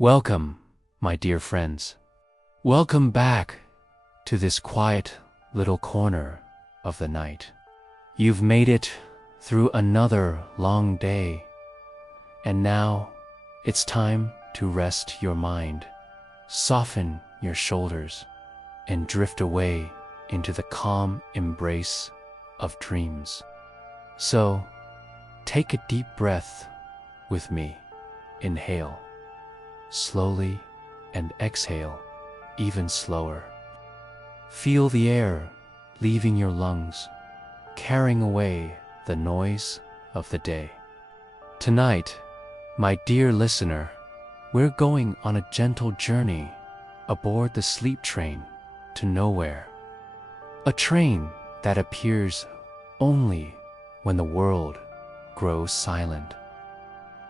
Welcome, my dear friends. Welcome back to this quiet little corner of the night. You've made it through another long day, and now it's time to rest your mind, soften your shoulders, and drift away into the calm embrace of dreams. So, take a deep breath with me. Inhale slowly and exhale even slower. Feel the air leaving your lungs, carrying away the noise of the day. Tonight, my dear listener, we're going on a gentle journey aboard the sleep train to nowhere. A train that appears only when the world grows silent.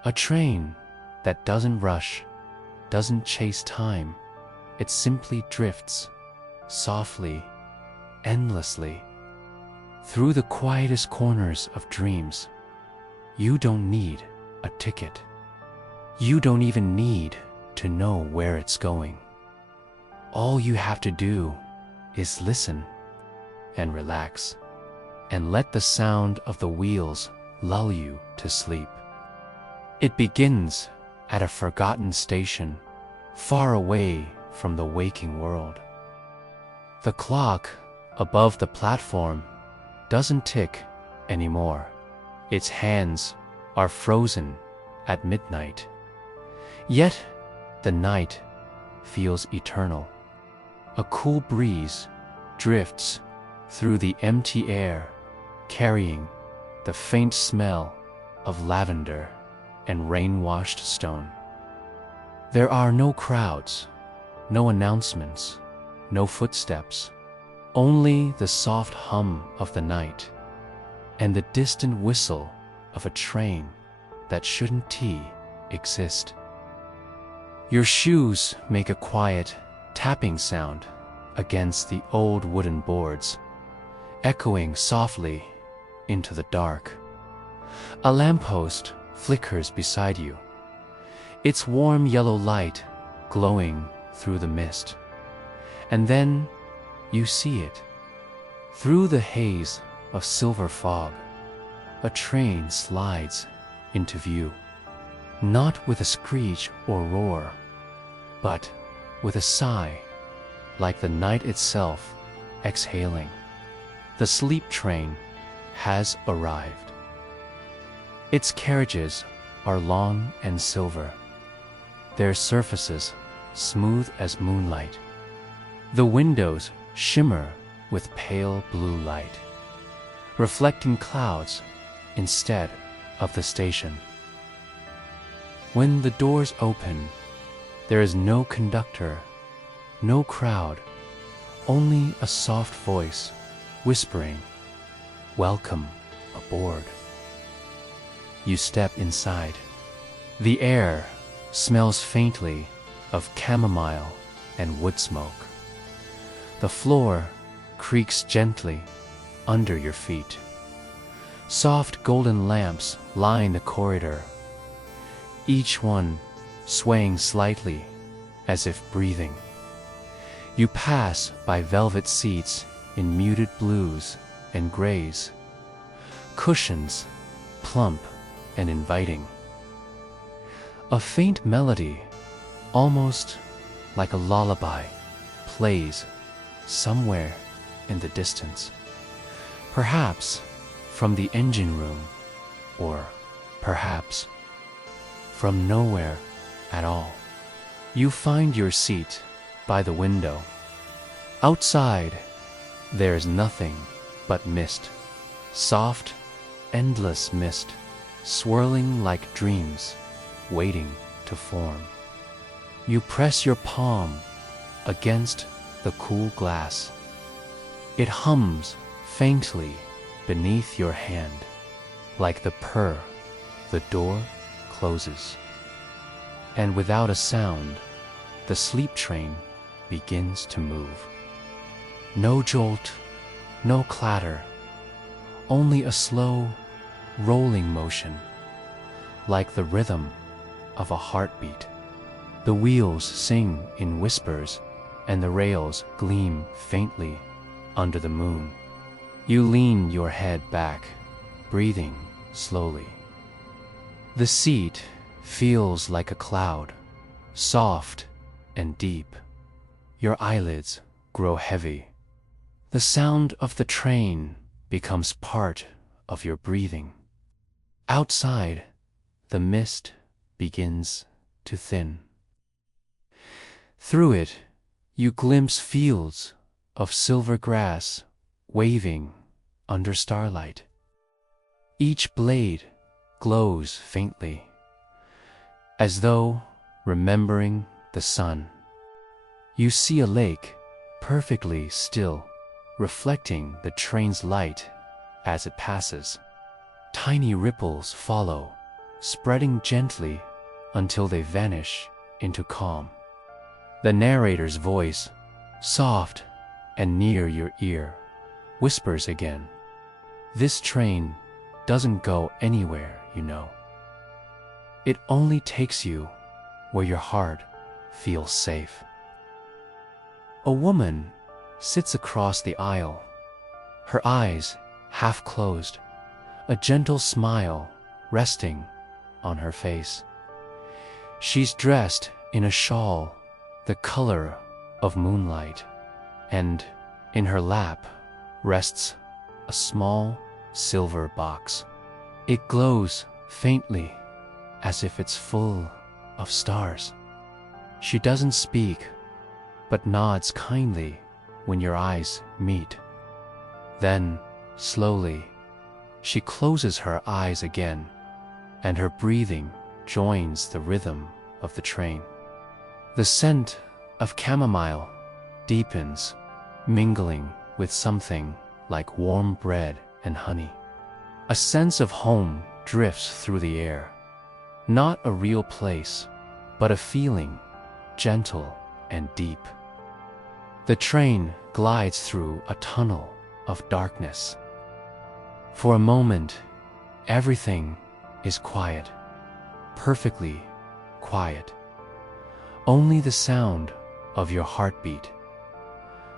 A train that doesn't rush, doesn't chase time. It simply drifts, softly, endlessly, through the quietest corners of dreams. You don't need a ticket. You don't even need to know where it's going. All you have to do is listen and relax, and let the sound of the wheels lull you to sleep. It begins at a forgotten station, far away from the waking world. The clock above the platform doesn't tick anymore. Its hands are frozen at midnight. Yet the night feels eternal. A cool breeze drifts through the empty air, carrying the faint smell of lavender and rain-washed stone. There are no crowds, no announcements, no footsteps, only the soft hum of the night and the distant whistle of a train that shouldn't exist. Your shoes make a quiet tapping sound against the old wooden boards, echoing softly into the dark. A lamppost flickers beside you, its warm yellow light glowing through the mist. And then you see it. Through the haze of silver fog, a train slides into view, not with a screech or roar, but with a sigh, like the night itself exhaling. The sleep train has arrived. Its carriages are long and silver, their surfaces smooth as moonlight. The windows shimmer with pale blue light, reflecting clouds instead of the station. When the doors open, there is no conductor, no crowd, only a soft voice whispering, "Welcome aboard." You step inside. The air smells faintly of chamomile and wood smoke. The floor creaks gently under your feet. Soft golden lamps line the corridor, each one swaying slightly as if breathing. You pass by velvet seats in muted blues and grays, cushions plump and inviting. A faint melody, almost like a lullaby, plays somewhere in the distance, perhaps from the engine room, or perhaps from nowhere at all. You find your seat by the window. Outside, there's nothing but mist, soft, endless mist, swirling like dreams, waiting to form. You press your palm against the cool glass. It hums faintly beneath your hand, like the purr the door closes. And without a sound, the sleep train begins to move. No jolt, no clatter, only a slow, rolling motion, like the rhythm of a heartbeat. The wheels sing in whispers, and the rails gleam faintly under the moon. You lean your head back, breathing slowly. The seat feels like a cloud, soft and deep. Your eyelids grow heavy. The sound of the train becomes part of your breathing. Outside, the mist begins to thin. Through it, you glimpse fields of silver grass waving under starlight. Each blade glows faintly, as though remembering the sun. You see a lake, perfectly still, reflecting the train's light as it passes. Tiny ripples follow, spreading gently until they vanish into calm. The narrator's voice, soft and near your ear, whispers again, "This train doesn't go anywhere, you know. It only takes you where your heart feels safe." A woman sits across the aisle, her eyes half closed, a gentle smile resting on her face. She's dressed in a shawl the color of moonlight, and in her lap rests a small silver box. It glows faintly, as if it's full of stars. She doesn't speak, but nods kindly when your eyes meet. Then, slowly, she closes her eyes again, and her breathing joins the rhythm of the train. The scent of chamomile deepens, mingling with something like warm bread and honey. A sense of home drifts through the air, not a real place, but a feeling, gentle and deep. The train glides through a tunnel of darkness. For a moment, everything is quiet, perfectly quiet. Only the sound of your heartbeat,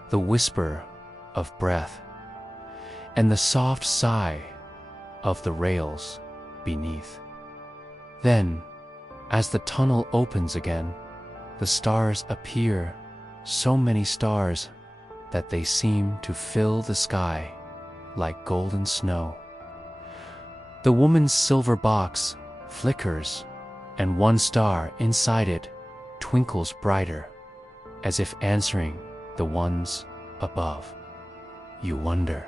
the whisper of breath, and the soft sigh of the rails beneath. Then, as the tunnel opens again, the stars appear, so many stars that they seem to fill the sky like golden snow. The woman's silver box flickers, and one star inside it twinkles brighter, as if answering the ones above. You wonder,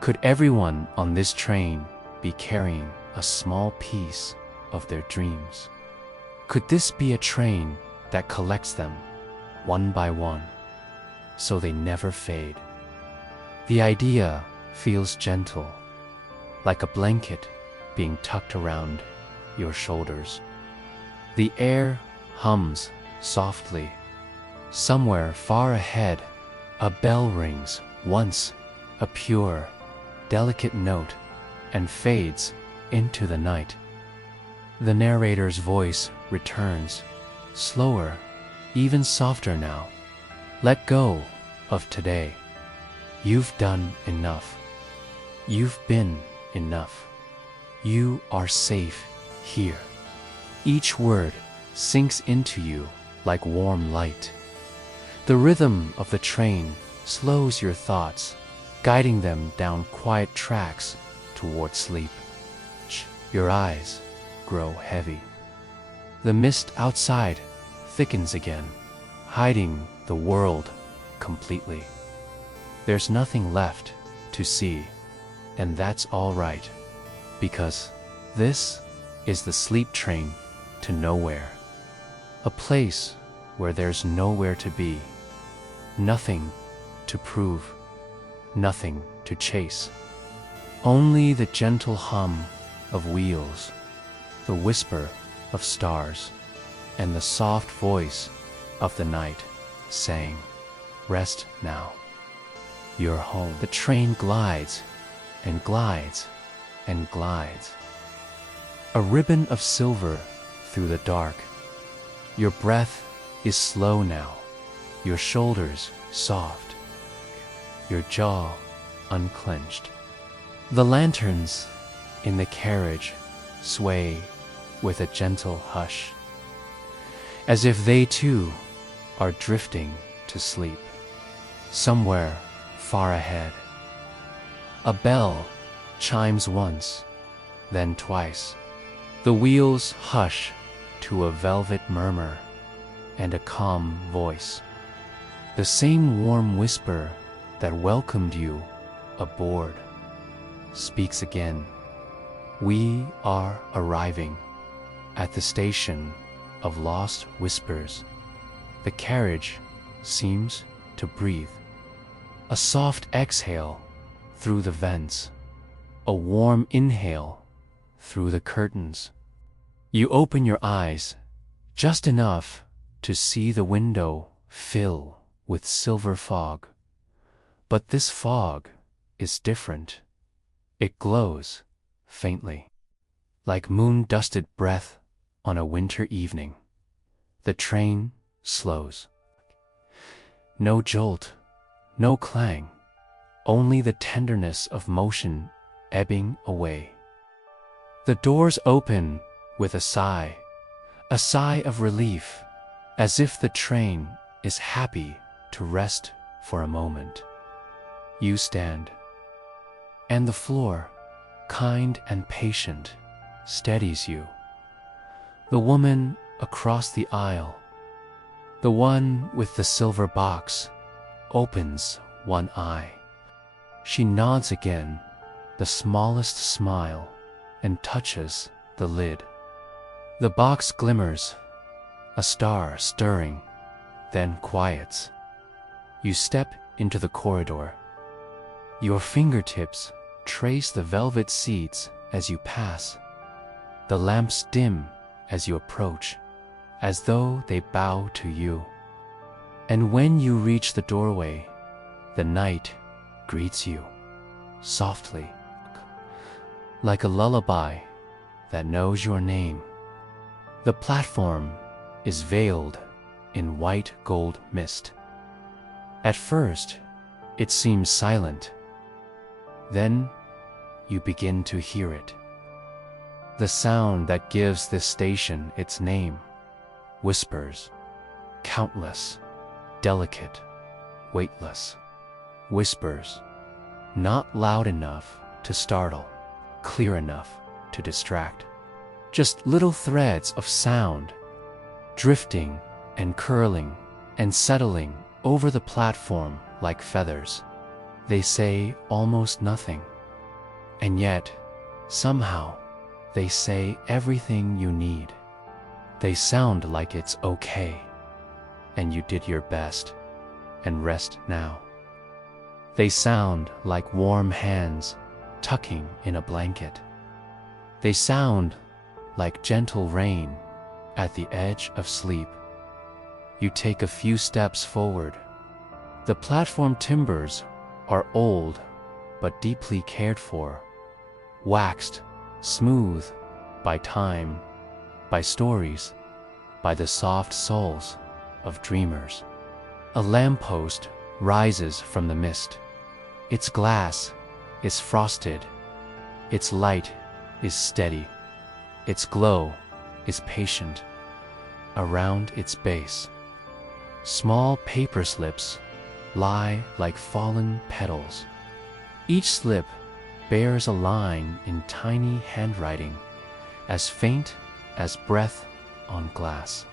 could everyone on this train be carrying a small piece of their dreams? Could this be a train that collects them one by one, so they never fade? The idea feels gentle, like a blanket being tucked around your shoulders. The air hums softly. Somewhere far ahead, a bell rings, once a pure, delicate note, and fades into the night. The narrator's voice returns, slower, even softer now. Let go of today. You've done enough. You've been enough. You are safe here. Each word sinks into you like warm light. The rhythm of the train slows your thoughts, guiding them down quiet tracks toward sleep. Your eyes grow heavy. The mist outside thickens again, hiding the world completely. There's nothing left to see, and that's all right, because this is the sleep train to nowhere. A place where there's nowhere to be, nothing to prove, nothing to chase. Only the gentle hum of wheels, the whisper of stars, and the soft voice of the night saying, "Rest now. You're home." The train glides and glides and glides. A ribbon of silver through the dark, Your breath is slow now, your shoulders soft, your jaw unclenched. The lanterns in the carriage sway with a gentle hush, as if they too are drifting to sleep. Somewhere far ahead, a bell chimes once, then twice. The wheels hush to a velvet murmur and a calm voice. The same warm whisper that welcomed you aboard speaks again. We are arriving at the station of lost whispers. The carriage seems to breathe. A soft exhale through the vents, a warm inhale through the curtains. You open your eyes just enough to see the window fill with silver fog. But this fog is different. It glows faintly, like moon-dusted breath on a winter evening. The train slows. No jolt, no clang, only the tenderness of motion ebbing away. The doors open with a sigh of relief, as if the train is happy to rest for a moment. You stand, and the floor, kind and patient, steadies you. The woman across the aisle, the one with the silver box, opens one eye. She nods again, the smallest smile, and touches the lid. The box glimmers, a star stirring, then quiets. You step into the corridor. Your fingertips trace the velvet seats as you pass. The lamps dim as you approach, as though they bow to you. And when you reach the doorway, the night greets you, softly, like a lullaby that knows your name. The platform is veiled in white gold mist. At first, it seems silent. Then you begin to hear it. The sound that gives this station its name. Whispers, countless, delicate, weightless. Whispers, not loud enough to startle, clear enough to distract. Just little threads of sound, drifting and curling and settling over the platform like feathers. They say almost nothing, and yet, somehow, they say everything you need. They sound like it's okay, and you did your best, and rest now. They sound like warm hands tucking in a blanket. They sound like gentle rain at the edge of sleep. You take a few steps forward. The platform timbers are old but deeply cared for, waxed smooth by time, by stories, by the soft souls of dreamers. A lamppost rises from the mist. Its glass is frosted. Its light is steady. Its glow is patient. Around its base, small paper slips lie like fallen petals. Each slip bears a line in tiny handwriting, as faint as breath on glass.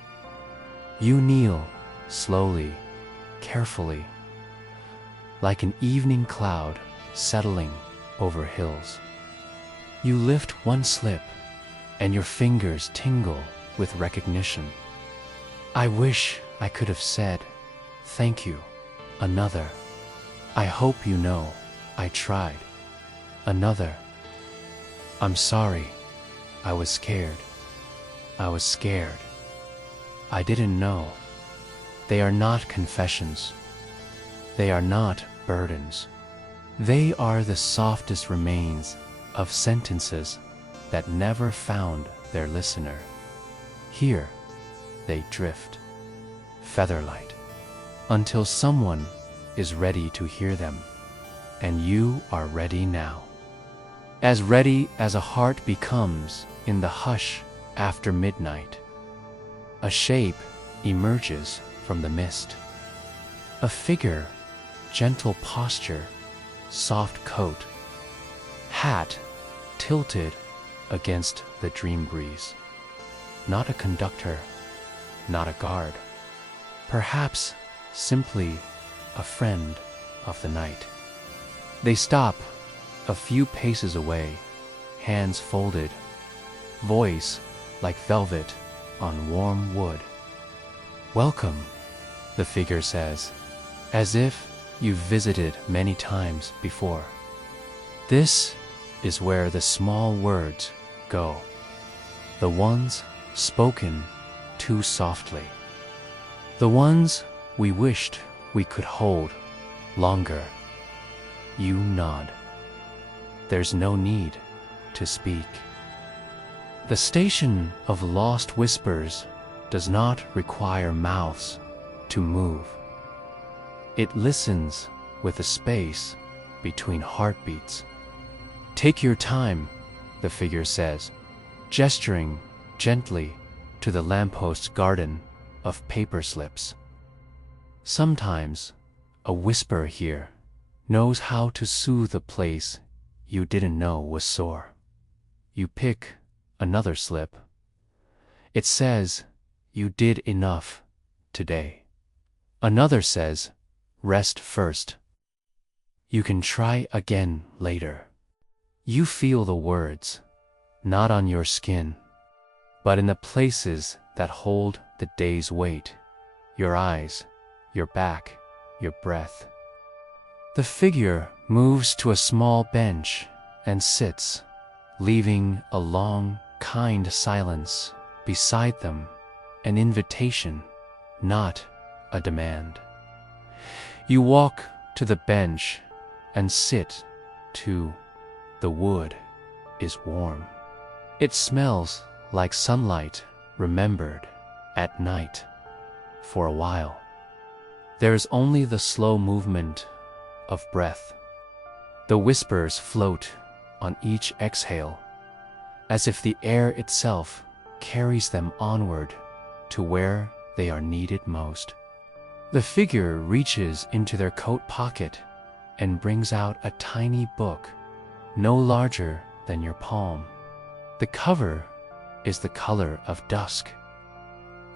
You kneel slowly, carefully, like an evening cloud settling over hills. You lift one slip, and your fingers tingle with recognition. I wish I could have said, "Thank you." Another, "I hope you know I tried." Another, "I'm sorry, I was scared. I was scared. I didn't know." They are not confessions. They are not burdens. They are the softest remains of sentences that never found their listener. Here, they drift, featherlight, until someone is ready to hear them, and you are ready now. As ready as a heart becomes in the hush after midnight. A shape emerges from the mist. A figure, gentle posture, soft coat, hat tilted against the dream breeze. Not a conductor, not a guard, perhaps simply a friend of the night. They stop a few paces away, hands folded, voice like velvet on warm wood. "Welcome," the figure says, as if you've visited many times before. This is where the small words go, the ones spoken too softly, the ones we wished we could hold longer. You nod. There's no need to speak. The station of lost whispers does not require mouths to move. It listens with the space between heartbeats. "Take your time," the figure says, gesturing gently to the lampost's garden of paper slips. Sometimes a whisper here knows how to soothe a place you didn't know was sore. You pick another slip. It says you did enough today. Another says, "Rest first. You can try again later." You feel the words, not on your skin, but in the places that hold the day's weight, your eyes, your back, your breath. The figure moves to a small bench and sits, leaving a long, kind silence beside them, an invitation, not a demand. You walk to the bench and sit too. The wood is warm. It smells like sunlight remembered at night. For a while, there's only the slow movement of breath. The whispers float on each exhale, as if the air itself carries them onward to where they are needed most. The figure reaches into their coat pocket and brings out a tiny book, no larger than your palm. The cover is the color of dusk.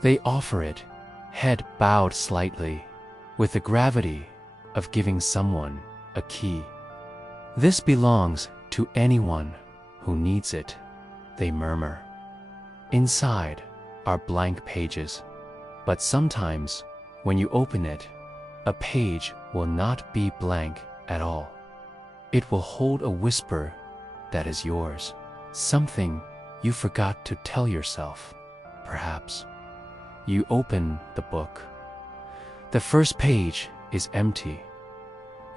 They offer it, head bowed slightly, with the gravity of giving someone a key. "This belongs to anyone who needs it," they murmur. Inside are blank pages, but sometimes when you open it, a page will not be blank at all. It will hold a whisper that is yours, something you forgot to tell yourself, perhaps. You open the book. The first page is empty.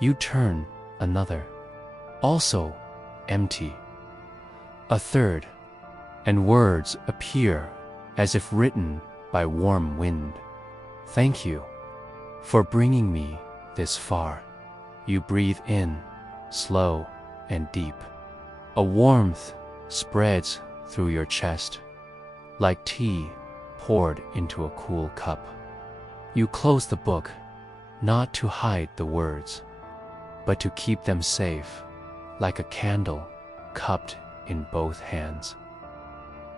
You turn another, also empty. A third, and words appear as if written by warm wind. "Thank you for bringing me this far." You breathe in, slow and deep. A warmth spreads through your chest, like tea poured into a cool cup. You close the book, not to hide the words, but to keep them safe, like a candle cupped in both hands.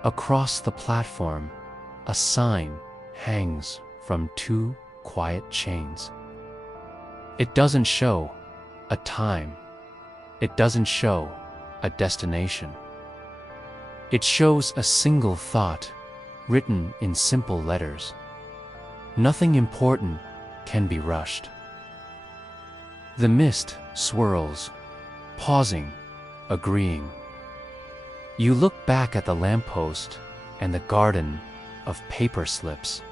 Across the platform, a sign hangs from two quiet chains. It doesn't show a time. It doesn't show a destination. It shows a single thought written in simple letters. Nothing important can be rushed. The mist swirls, pausing, agreeing. You look back at the lamppost and the garden of paper slips.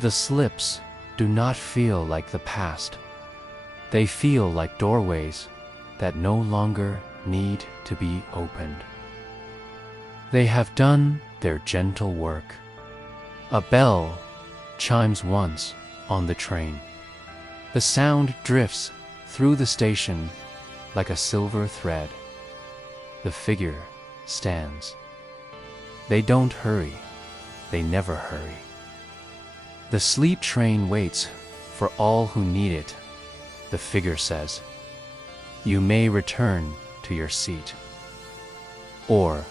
The slips do not feel like the past. They feel like doorways that no longer need to be opened. They have done their gentle work. A bell chimes once on the train. The sound drifts through the station like a silver thread. The figure stands. They don't hurry. They never hurry. The sleep train waits for all who need it. The figure says, "You may return to your seat. Or,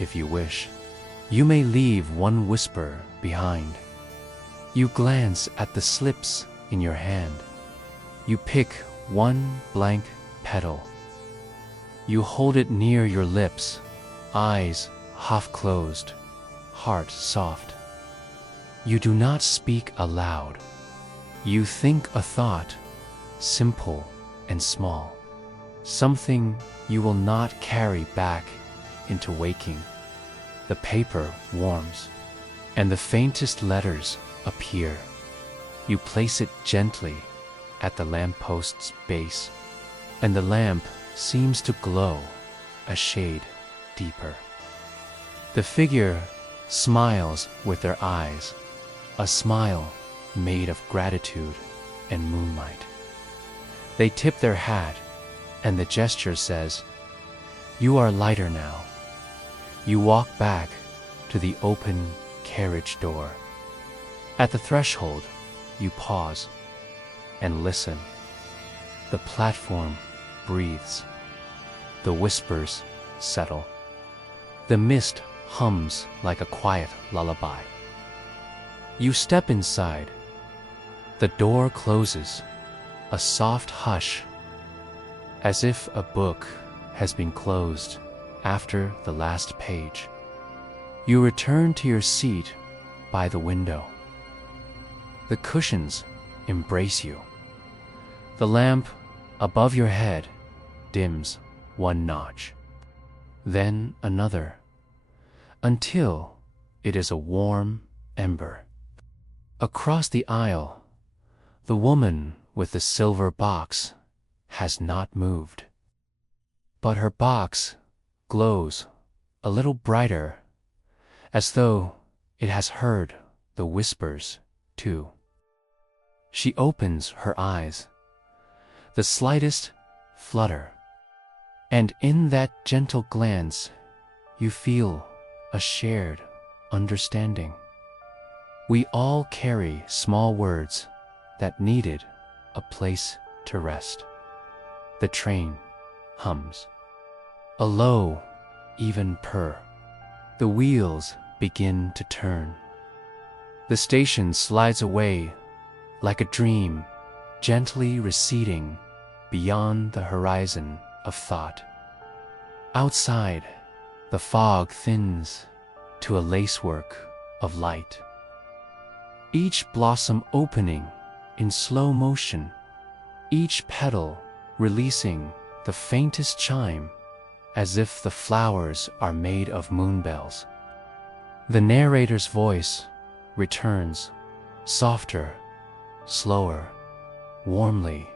if you wish, you may leave one whisper behind." You glance at the slips in your hand. You pick one blank petal. You hold it near your lips, eyes half closed, heart soft. You do not speak aloud. You think a thought, simple and small, something you will not carry back into waking. The paper warms, and the faintest letters appear. You place it gently at the lamppost's base, and the lamp seems to glow a shade deeper. The figure smiles with their eyes, a smile made of gratitude and moonlight. They tip their hat, and the gesture says, "You are lighter now." You walk back to the open carriage door. At the threshold, you pause and listen. The platform breathes. The whispers settle. The mist hums like a quiet lullaby. You step inside. The door closes, a soft hush, as if a book has been closed after the last page. You return to your seat by the window. The cushions embrace you. The lamp above your head dims one notch, then another, until it is a warm ember. Across the aisle, the woman with the silver box has not moved, but her box glows a little brighter, as though it has heard the whispers too. She opens her eyes, the slightest flutter, and in that gentle glance you feel a shared understanding. We all carry small words that needed a place to rest. The train hums. A low, even purr. The wheels begin to turn. The station slides away like a dream, gently receding beyond the horizon of thought. Outside, the fog thins to a lacework of light. Each blossom opening in slow motion, each petal releasing the faintest chime, as if the flowers are made of moonbells. The narrator's voice returns, softer, slower, warmly,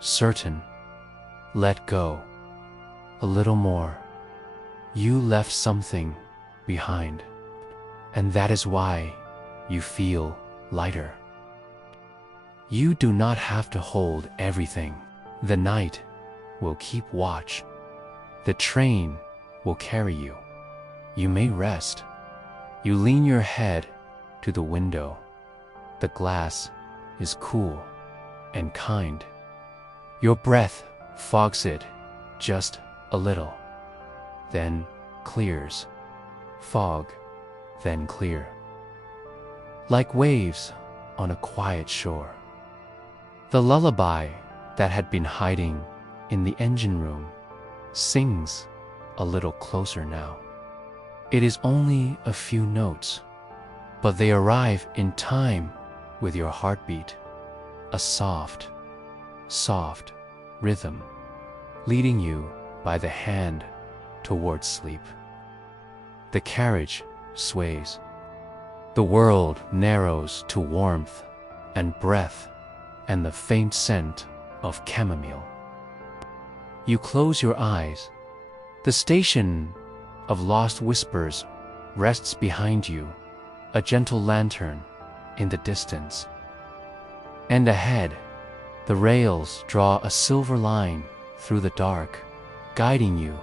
certain. Let go. A little more. You left something behind, and that is why you feel lighter. You do not have to hold everything. The night will keep watch. The train will carry you. You may rest. You lean your head to the window. The glass is cool and kind. Your breath fogs it just a little, then clears. Fog, then clear. Like waves on a quiet shore. The lullaby that had been hiding in the engine room sings a little closer now. It is only a few notes, but they arrive in time with your heartbeat. A soft, soft rhythm, leading you by the hand towards sleep. The carriage sways. The world narrows to warmth and breath and the faint scent of chamomile. You close your eyes. The station of lost whispers rests behind you, a gentle lantern in the distance. And ahead, the rails draw a silver line through the dark, guiding you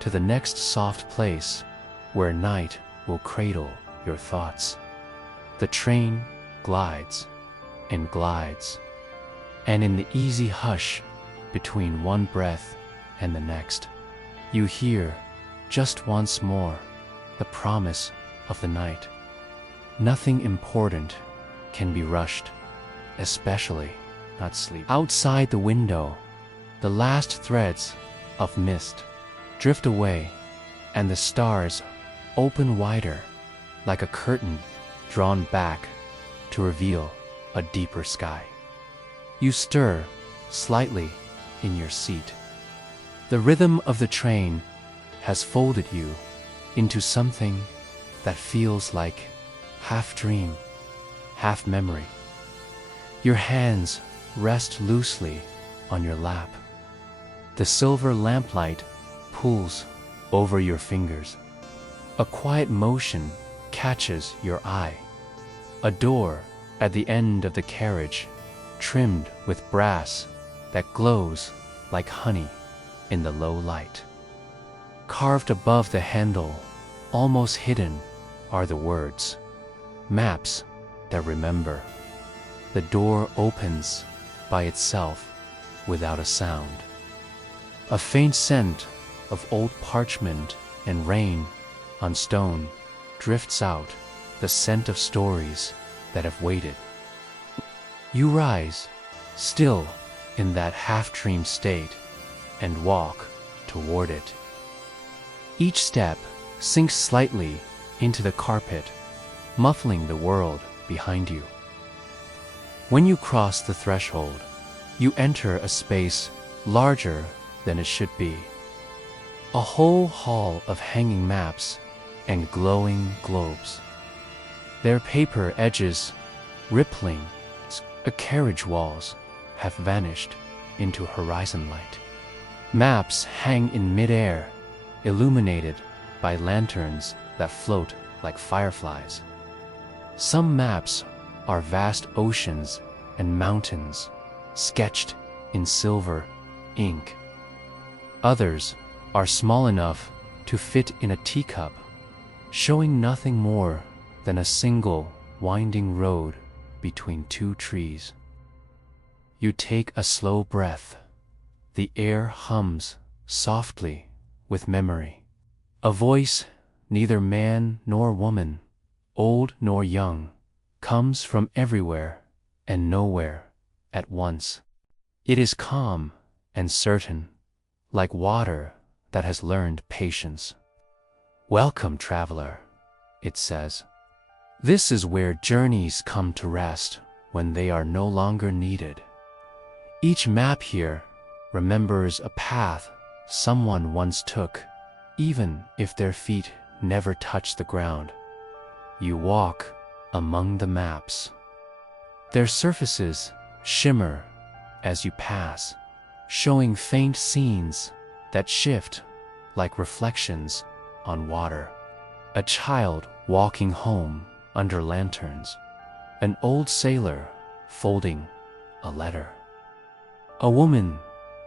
to the next soft place where night will cradle your thoughts. The train glides and glides, and in the easy hush between one breath and the next, you hear just once more the promise of the night. Nothing important can be rushed, especially not sleep. Outside the window, the last threads of mist drift away, and the stars open wider like a curtain drawn back to reveal a deeper sky. You stir slightly in your seat. The rhythm of the train has folded you into something that feels like half dream, half memory. Your hands rest loosely on your lap. The silver lamplight pulls over your fingers. A quiet motion catches your eye. A door at the end of the carriage, trimmed with brass that glows like honey in the low light. Carved above the handle, almost hidden, are the words, "Maps that remember." The door opens by itself without a sound. A faint scent of old parchment and rain on stone drifts out, the scent of stories that have waited. You rise, still in that half-dream state, and walk toward it. Each step sinks slightly into the carpet, muffling the world behind you. When you cross the threshold, you enter a space larger than it should be. A whole hall of hanging maps and glowing globes. Their paper edges rippling, carriage walls have vanished into horizon light. Maps hang in midair, illuminated by lanterns that float like fireflies. Some maps are vast oceans and mountains, sketched in silver ink. Others are small enough to fit in a teacup, showing nothing more than a single winding road between two trees. You take a slow breath. The air hums softly with memory. A voice, neither man nor woman, old nor young, comes from everywhere and nowhere at once. It is calm and certain, like water that has learned patience. "Welcome, traveler," it says. "This is where journeys come to rest when they are no longer needed." Each map here remembers a path someone once took, even if their feet never touch the ground. You walk among the maps. Their surfaces shimmer as you pass, showing faint scenes that shift like reflections on water. A child walking home under lanterns. An old sailor folding a letter. A woman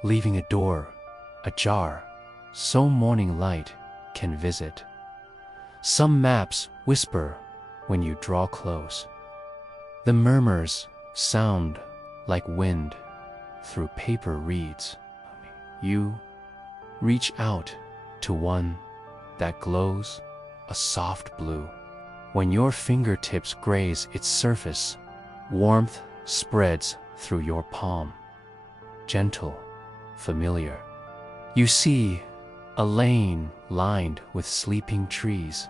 leaving a door ajar so morning light can visit. Some maps whisper when you draw close. The murmurs sound like wind through paper reeds. You reach out to one that glows a soft blue. When your fingertips graze its surface, warmth spreads through your palm. Gentle, familiar. You see a lane lined with sleeping trees.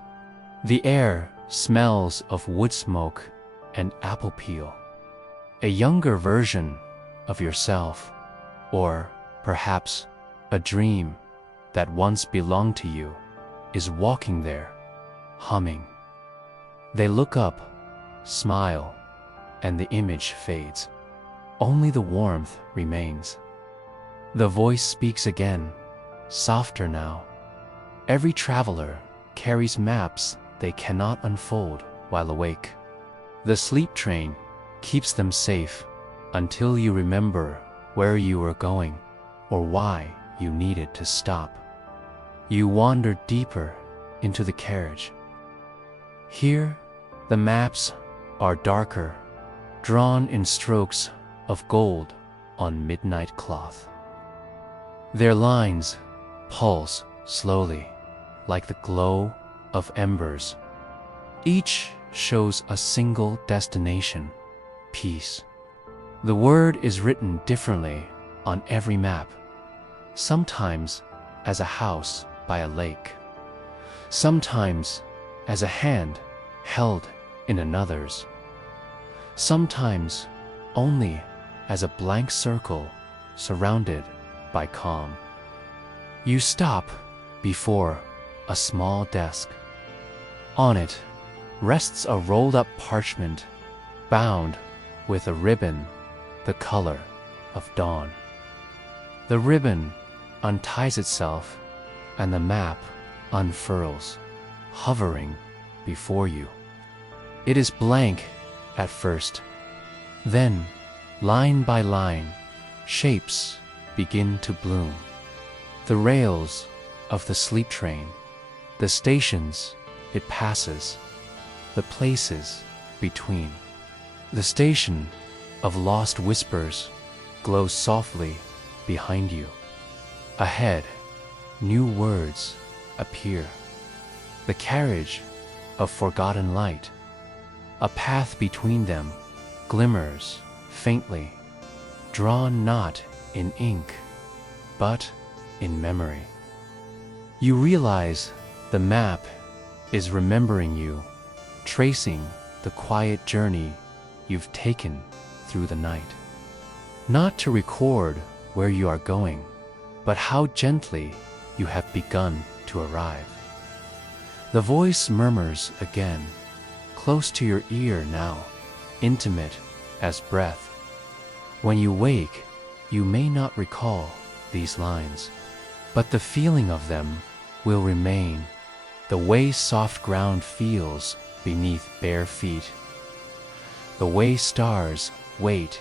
The air smells of wood smoke and apple peel. A younger version of yourself, or perhaps a dream that once belonged to you, is walking there, humming. They look up, smile, and the image fades. Only the warmth remains. The voice speaks again, softer now. Every traveler carries maps they cannot unfold while awake. The sleep train keeps them safe until you remember where you were going or why you needed to stop. You wander deeper into the carriage. Here, the maps are darker, drawn in strokes of gold on midnight cloth. Their lines pulse slowly, like the glow of embers. Each shows a single destination: peace. The word is written differently on every map, sometimes as a house by a lake, sometimes as a hand held in another's, sometimes only as a blank circle surrounded by calm. You stop before a small desk. On it rests a rolled-up parchment bound with a ribbon the color of dawn. The ribbon unties itself and the map unfurls, hovering before you. It is blank at first. Then, line by line, shapes begin to bloom. The rails of the sleep train, the stations it passes, the places between. The station of lost whispers glows softly behind you. Ahead, new words appear. The carriage of forgotten light. A path between them glimmers faintly, drawn not in ink, but in memory. You realize the map is remembering you, tracing the quiet journey you've taken through the night. Not to record where you are going, but how gently you have begun to arrive. The voice murmurs again, close to your ear now, intimate as breath. When you wake, you may not recall these lines, but the feeling of them will remain, the way soft ground feels beneath bare feet, the way stars wait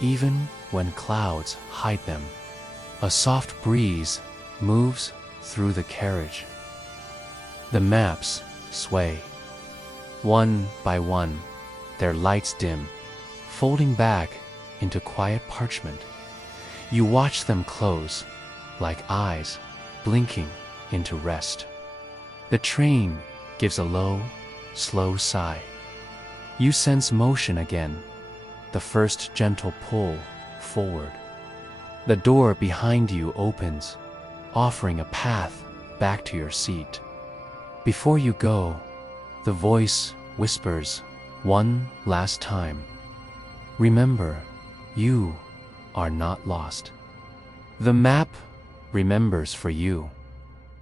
even when clouds hide them. A soft breeze moves through the carriage. The maps sway. One by one, their lights dim, folding back into quiet parchment. You watch them close, like eyes blinking into rest. The train gives a low, slow sigh. You sense motion again, the first gentle pull forward. The door behind you opens, offering a path back to your seat. Before you go, the voice whispers one last time, remember, you are not lost. The map remembers for you.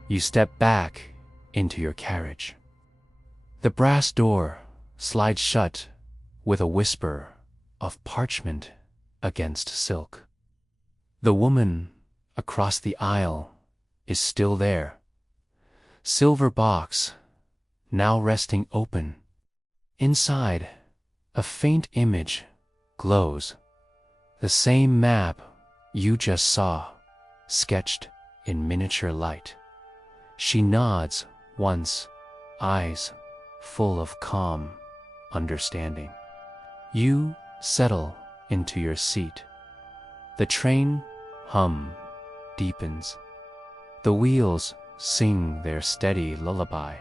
You step back into your carriage. The brass door slides shut with a whisper of parchment against silk. The woman across the aisle is still there. Silver box, now resting open. Inside, a faint image glows. The same map you just saw, sketched in miniature light. She nods once, eyes full of calm understanding. You settle into your seat. The train hum deepens. The wheels sing their steady lullaby.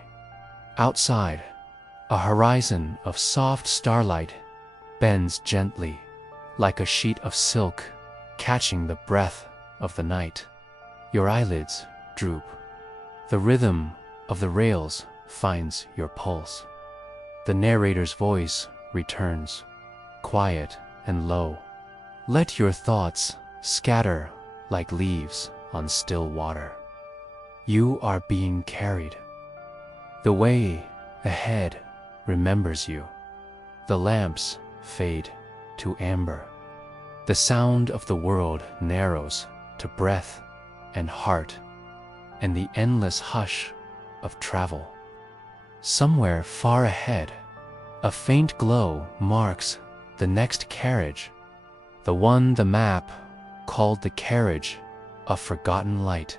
Outside, a horizon of soft starlight bends gently, like a sheet of silk catching the breath of the night. Your eyelids droop. The rhythm of the rails finds your pulse. The narrator's voice returns, quiet and low. Let your thoughts scatter like leaves on still water. You are being carried. The way ahead remembers you. The lamps fade to amber. The sound of the world narrows to breath and heart and the endless hush of travel. Somewhere far ahead, A faint glow marks the next carriage, the one the map called the carriage of forgotten light.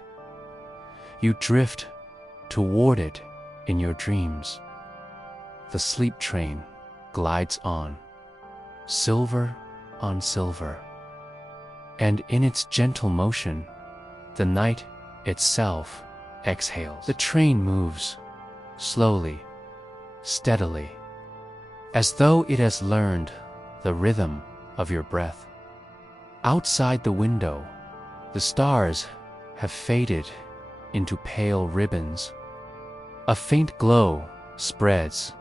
You drift toward it in your dreams. The sleep train glides on, silver on silver, and in its gentle motion, the night itself exhales. The train moves slowly, steadily, as though it has learned the rhythm of your breath. Outside the window, the stars have faded into pale ribbons. A faint glow spreads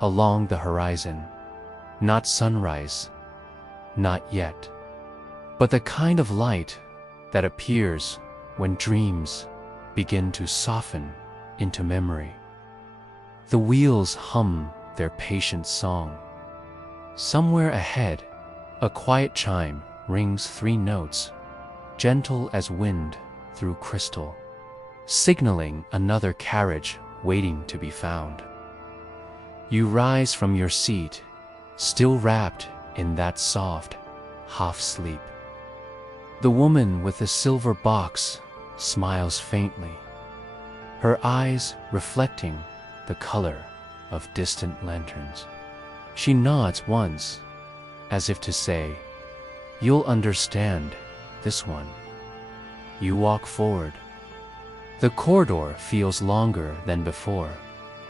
along the horizon. Not sunrise, not yet, but the kind of light that appears when dreams begin to soften into memory. The wheels hum their patient song. Somewhere ahead, a quiet chime rings 3 notes, gentle as wind through crystal, signaling another carriage waiting to be found. You rise from your seat, still wrapped in that soft half-sleep. The woman with the silver box smiles faintly, her eyes reflecting the color of distant lanterns. She nods once, as if to say, "You'll understand this one." You walk forward. The corridor feels longer than before,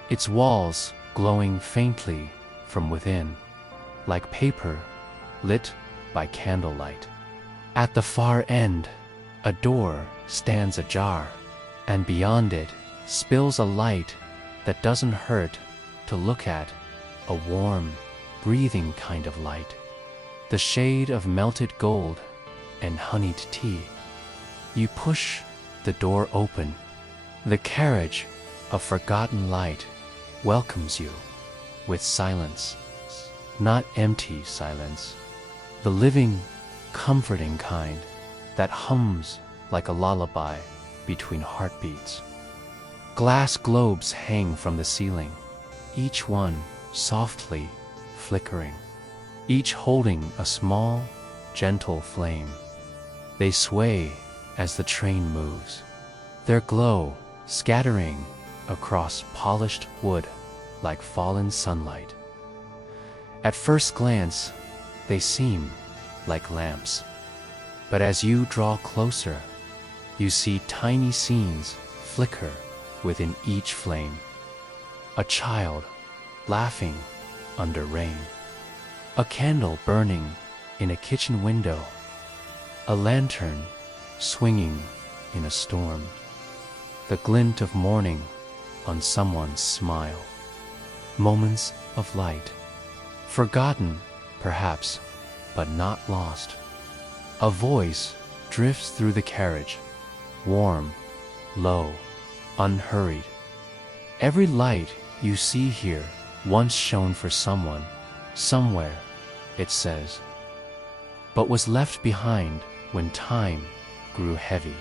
its walls glowing faintly from within, like paper lit by candlelight. At the far end, a door stands ajar, and beyond it spills a light that doesn't hurt to look at, a warm, breathing kind of light, the shade of melted gold and honeyed tea. You push the door open. The carriage of forgotten light welcomes you with silence, not empty silence, the living, comforting kind that hums like a lullaby between heartbeats. Glass globes hang from the ceiling, each one softly flickering, each holding a small, gentle flame. They sway as the train moves, their glow scattering across polished wood like fallen sunlight. At first glance, they seem like lamps, but as you draw closer, you see tiny scenes flicker within each flame. A child laughing under rain, a candle burning in a kitchen window, a lantern swinging in a storm, the glint of morning on someone's smile. Moments of light, forgotten perhaps, but not lost. A voice drifts through the carriage, warm, low, unhurried. Every light you see here once shone for someone, somewhere, it says, but was left behind when time grew heavy.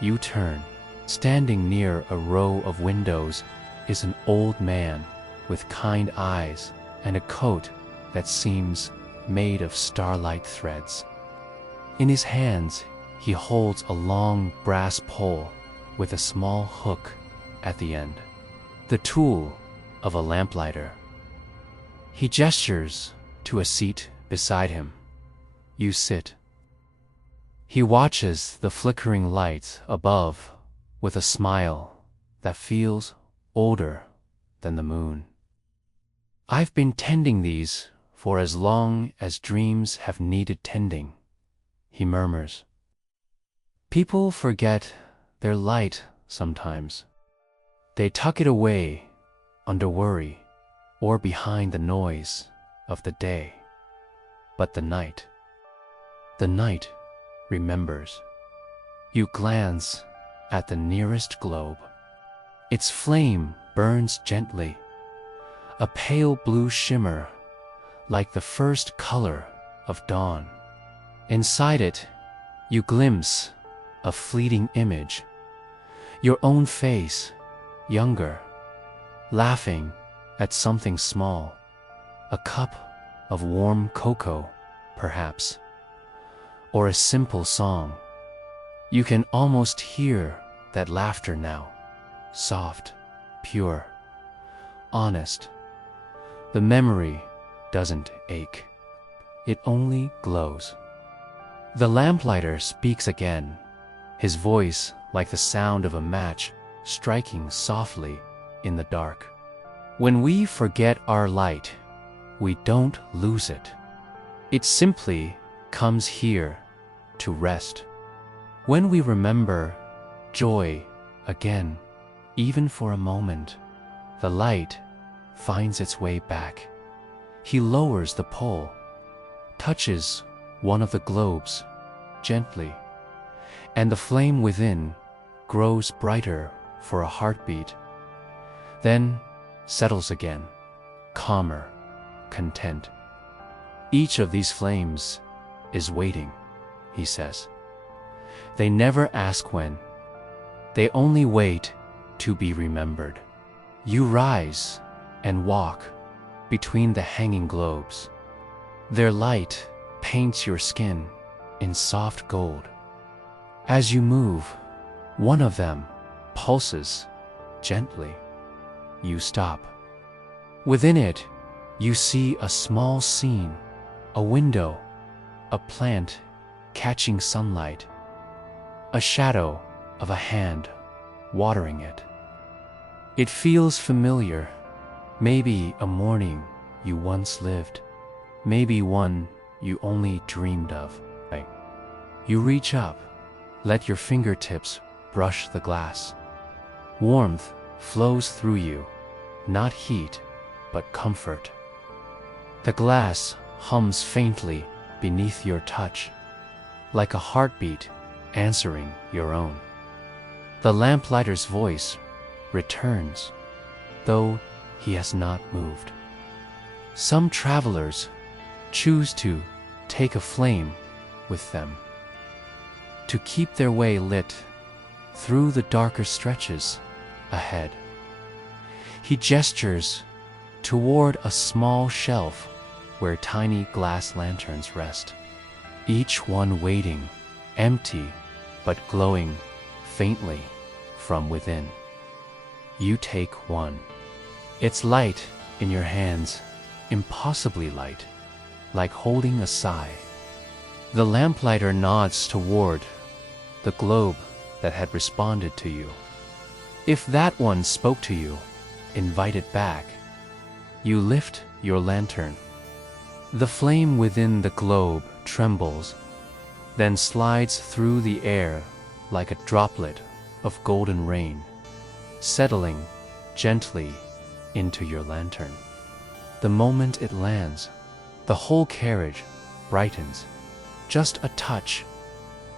You turn. Standing near a row of windows is an old man with kind eyes and a coat that seems made of starlight threads. In his hands, he holds a long brass pole with a small hook at the end, the tool of a lamplighter. He gestures to a seat beside him. You sit. He watches the flickering lights above with a smile that feels older than the moon. "I've been tending these for as long as dreams have needed tending," he murmurs. "People forget their light sometimes. They tuck it away under worry or behind the noise of the day. But the night remembers." You glance at the nearest globe. Its flame burns gently, a pale blue shimmer like the first color of dawn. Inside it, you glimpse a fleeting image, your own face, younger, laughing at something small. A cup of warm cocoa, perhaps, or a simple song. You can almost hear that laughter now, soft, pure, honest. The memory doesn't ache. It only glows. The lamplighter speaks again, his voice like the sound of a match striking softly in the dark. When we forget our light, we don't lose it. It simply comes here to rest. When we remember joy again, even for a moment, the light finds its way back. He lowers the pole, touches one of the globes gently, and the flame within grows brighter for a heartbeat, then settles again, calmer, content. Each of these flames is waiting, he says. They never ask when. They only wait to be remembered. You rise and walk between the hanging globes. Their light paints your skin in soft gold. As you move, one of them pulses gently. You stop. Within it, you see a small scene, a window, a plant catching sunlight, a shadow of a hand watering it. It feels familiar, maybe a morning you once lived, maybe one you only dreamed of. You reach up, let your fingertips brush the glass. Warmth flows through you, not heat, but comfort. The glass hums faintly beneath your touch, like a heartbeat answering your own. The lamplighter's voice returns, though he has not moved. Some travelers choose to take a flame with them, to keep their way lit through the darker stretches ahead. He gestures toward a small shelf where tiny glass lanterns rest, each one waiting, empty but glowing faintly from within. You take one. It's light in your hands, impossibly light, like holding a sigh. The lamplighter nods toward the globe that had responded to you. If that one spoke to you, invite it back. You lift your lantern. The flame within the globe trembles, then slides through the air like a droplet of golden rain, settling gently into your lantern. The moment it lands, the whole carriage brightens, just a touch,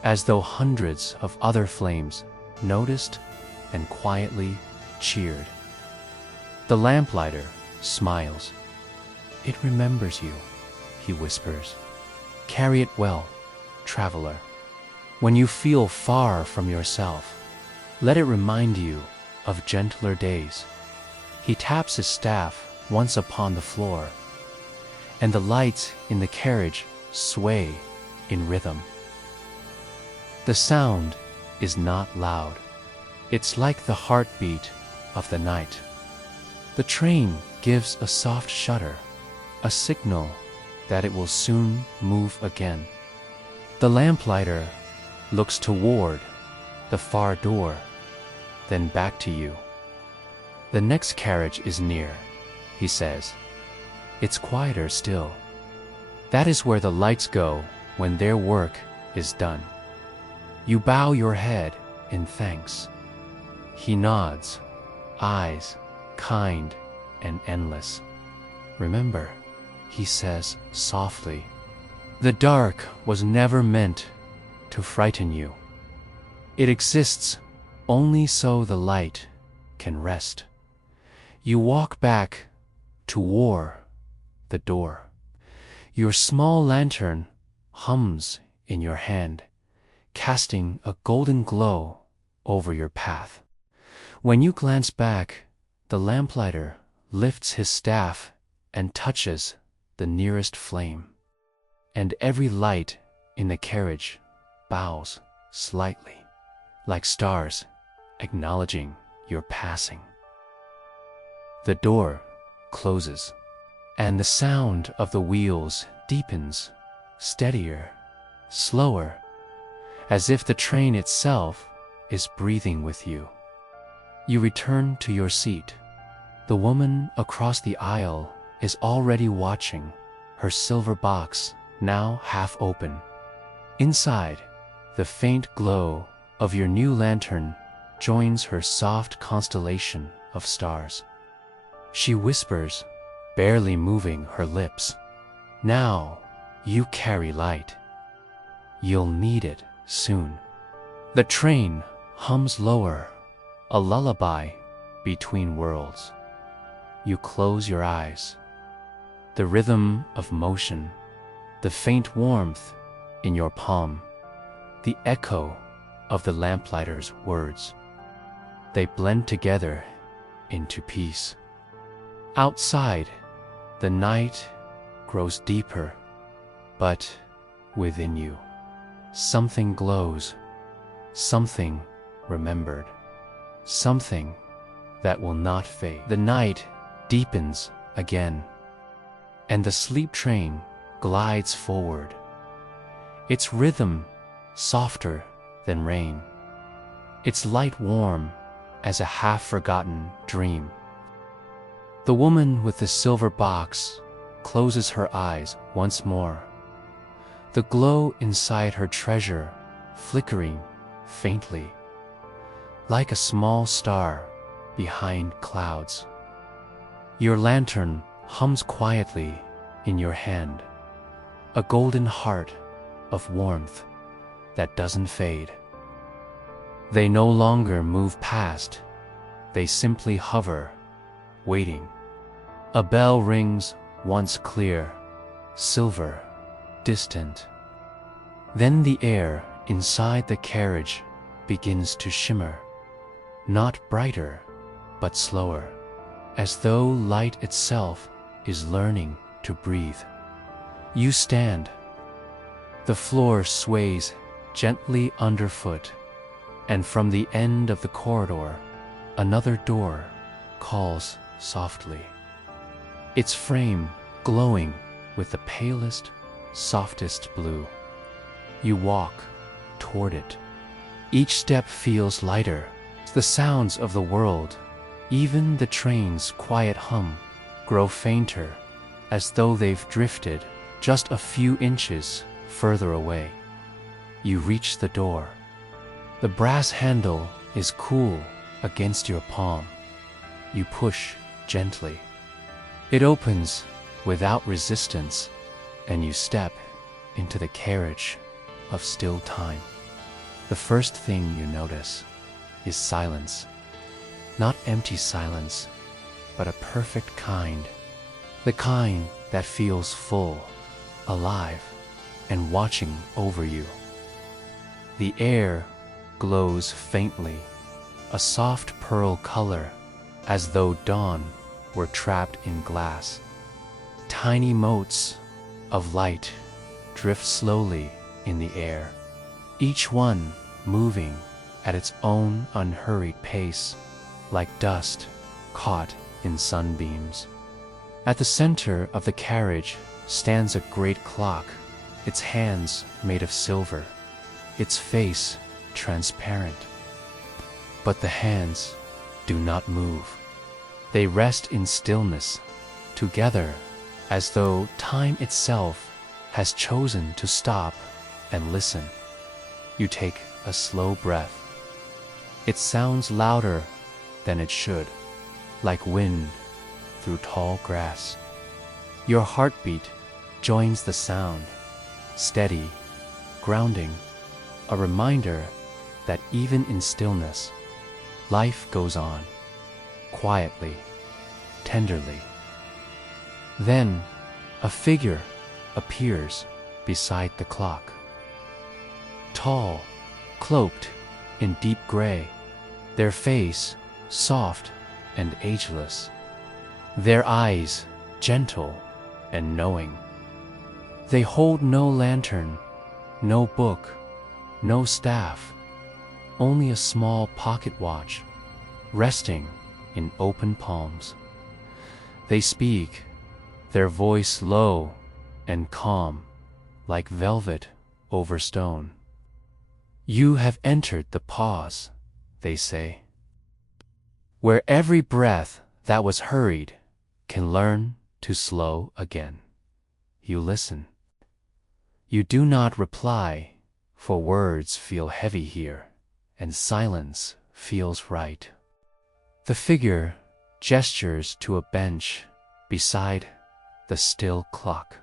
as though hundreds of other flames noticed and quietly cheered. The lamplighter smiles. It remembers you, he whispers. Carry it well, traveler. When you feel far from yourself, let it remind you of gentler days. He taps his staff once upon the floor, and the lights in the carriage sway in rhythm. The sound is not loud. It's like the heartbeat of the night. The train gives a soft shudder, a signal that it will soon move again. The lamplighter looks toward the far door, then back to you. The next carriage is near, he says. It's quieter still. That is where the lights go when their work is done. You bow your head in thanks. He nods, eyes kind and endless. Remember, he says softly, the dark was never meant to frighten you. It exists only so the light can rest. You walk back toward the door. Your small lantern hums in your hand, casting a golden glow over your path. When you glance back, the lamplighter lifts his staff and touches the nearest flame. And every light in the carriage bows slightly, like stars acknowledging your passing. The door closes, and the sound of the wheels deepens, steadier, slower, as if the train itself is breathing with you. You return to your seat. The woman across the aisle is already watching, her silver box now half open. Inside, the faint glow of your new lantern joins her soft constellation of stars. She whispers, barely moving her lips, "Now you carry light. You'll need it soon." The train hums lower, a lullaby between worlds. You close your eyes. The rhythm of motion, the faint warmth in your palm, the echo of the lamplighter's words. They blend together into peace. Outside, the night grows deeper, but within you, something glows, something remembered, something that will not fade. The night deepens again, and the sleep train glides forward, its rhythm softer than rain, its light warm as a half-forgotten dream. The woman with the silver box closes her eyes once more, the glow inside her treasure flickering faintly, like a small star behind clouds. Your lantern hums quietly in your hand, a golden heart of warmth that doesn't fade. They no longer move past, they simply hover, waiting. A bell rings once clear, silver, distant. Then the air inside the carriage begins to shimmer, not brighter, but slower, as though light itself is learning to breathe. You stand. The floor sways gently underfoot, and from the end of the corridor, another door calls softly, its frame glowing with the palest, softest blue. You walk toward it. Each step feels lighter. The sounds of the world, even the train's quiet hum, grow fainter, as though they've drifted just a few inches further away. You reach the door. The brass handle is cool against your palm. You push gently. It opens without resistance, and you step into the carriage of still time. The first thing you notice is silence. Not empty silence, but a perfect kind. The kind that feels full, alive, and watching over you. The air glows faintly, a soft pearl color, as though dawn were trapped in glass. Tiny motes of light drift slowly in the air, each one moving at its own unhurried pace, like dust caught in sunbeams. At the center of the carriage stands a great clock, its hands made of silver, its face transparent. But the hands do not move. They rest in stillness, together, as though time itself has chosen to stop and listen. You take a slow breath. It sounds louder than it should, like wind through tall grass. Your heartbeat joins the sound, steady, grounding, a reminder that even in stillness, life goes on, quietly, tenderly. Then, a figure appears beside the clock. Tall, cloaked in deep gray, their face soft and ageless. Their eyes gentle and knowing. They hold no lantern, no book, no staff, only a small pocket watch resting in open palms. They speak, their voice low and calm, like velvet over stone. You have entered the pause, they say, where every breath that was hurried can learn to slow again. You listen. You do not reply, for words feel heavy here, and silence feels right. The figure gestures to a bench beside the still clock.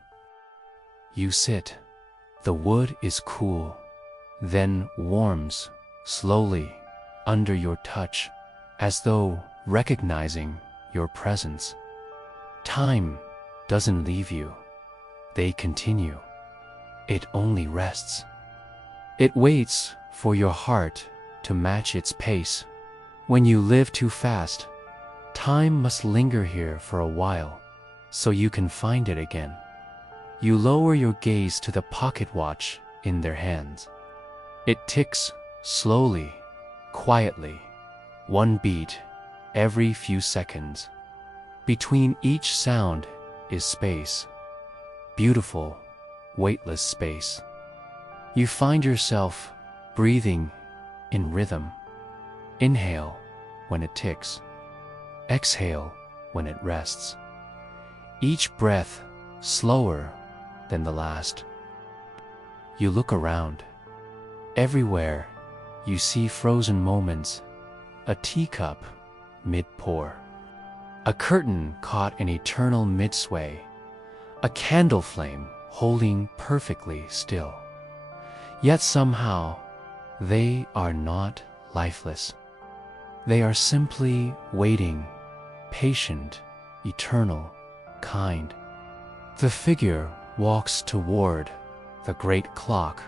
You sit. The wood is cool, then warms slowly under your touch, as though recognizing your presence. Time doesn't leave you. They continue. It only rests. It waits for your heart to match its pace. When you live too fast, time must linger here for a while, so you can find it again. You lower your gaze to the pocket watch in their hands. It ticks slowly, quietly, one beat every few seconds. Between each sound is space, beautiful, weightless space. You find yourself breathing in rhythm. Inhale when it ticks. Exhale when it rests. Each breath slower than the last. You look around. Everywhere you see frozen moments, a teacup mid-pour, a curtain caught in eternal mid-sway, a candle flame holding perfectly still. Yet somehow they are not lifeless. They are simply waiting, patient, eternal, kind. The figure walks toward the great clock,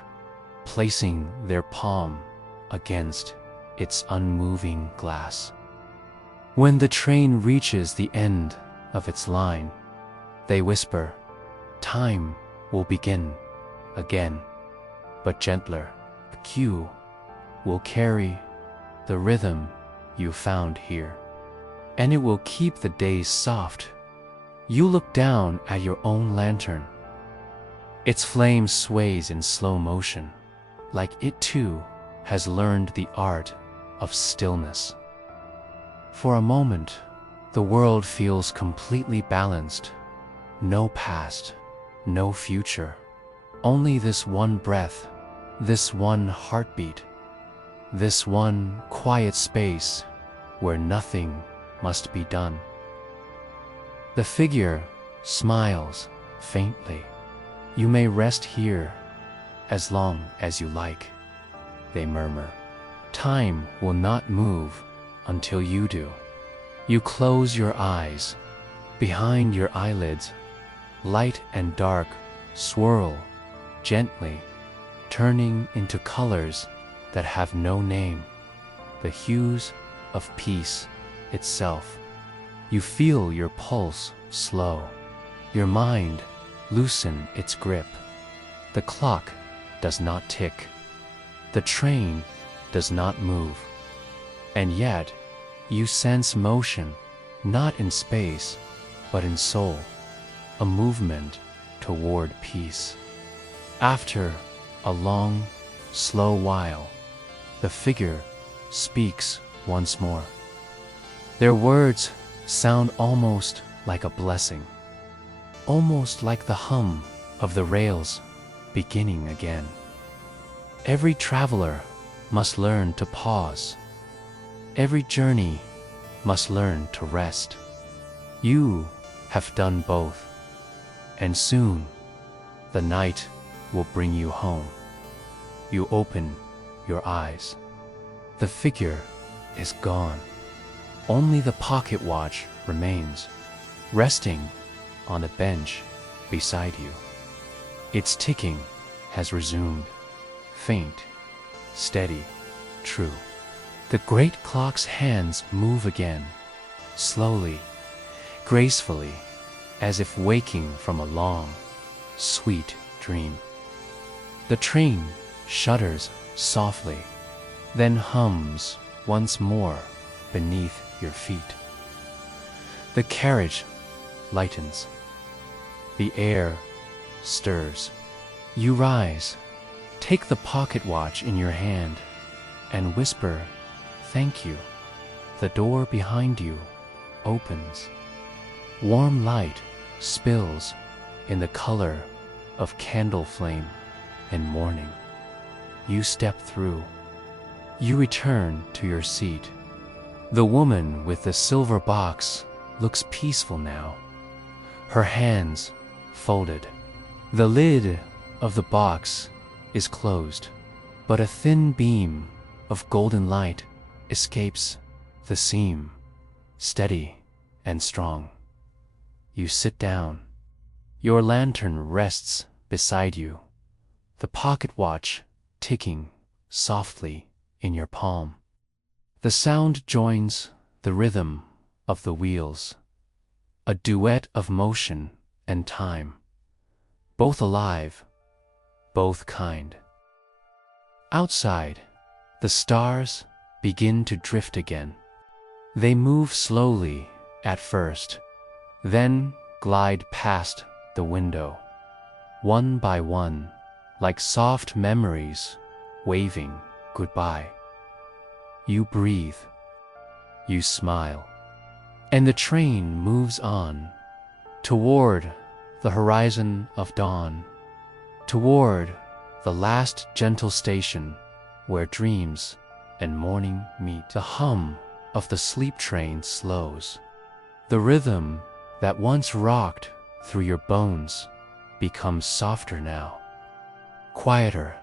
placing their palm against its unmoving glass. When the train reaches the end of its line, they whisper, "Time will begin again, but gentler. The cue will carry the rhythm you found here, and it will keep the days soft." You look down at your own lantern. Its flame sways in slow motion, like it too has learned the art of stillness. For a moment, the world feels completely balanced. No past, no future, only this one breath, this one heartbeat, this one quiet space where nothing must be done. The figure smiles faintly. "You may rest here as long as you like," they murmur. "Time will not move until you do." You close your eyes. Behind your eyelids, light and dark swirl gently, turning into colors that have no name, the hues of peace itself. You feel your pulse slow, your mind loosen its grip. The clock does not tick. The train does not move. And yet, you sense motion, not in space, but in soul, a movement toward peace. After a long, slow while, the figure speaks once more. Their words sound almost like a blessing, almost like the hum of the rails beginning again. Every traveler must learn to pause. Every journey must learn to rest. You have done both, and soon the night will bring you home. You open your eyes. The figure is gone. Only the pocket watch remains, resting on a bench beside you. Its ticking has resumed, faint, steady, true. The great clock's hands move again, slowly, gracefully, as if waking from a long, sweet dream. The train shudders softly, then hums once more beneath your feet. The carriage lightens. The air stirs. You rise, take the pocket watch in your hand, and whisper, "Thank you." The door behind you opens. Warm light spills in the color of candle flame and morning. You step through. You return to your seat. The woman with the silver box looks peaceful now, her hands folded. The lid of the box is closed, but a thin beam of golden light escapes the seam, steady and strong. You sit down. Your lantern rests beside you, the pocket watch ticking softly in your palm. The sound joins the rhythm of the wheels, a duet of motion and time, both alive, both kind. Outside, the stars begin to drift again. They move slowly at first, then glide past the window, one by one, like soft memories waving goodbye. You breathe, you smile, and the train moves on toward the horizon of dawn, toward the last gentle station where dreams and morning meet. The hum of the sleep train slows. The rhythm that once rocked through your bones becomes softer now, quieter,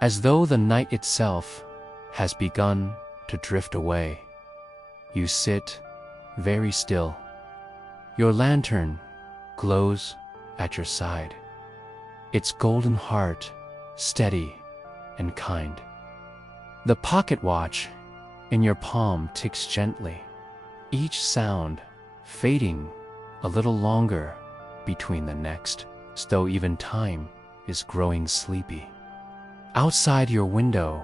as though the night itself has begun to drift away. You sit very still. Your lantern glows at your side, its golden heart steady and kind. The pocket watch in your palm ticks gently, each sound fading a little longer between the next, though even time is growing sleepy. Outside your window,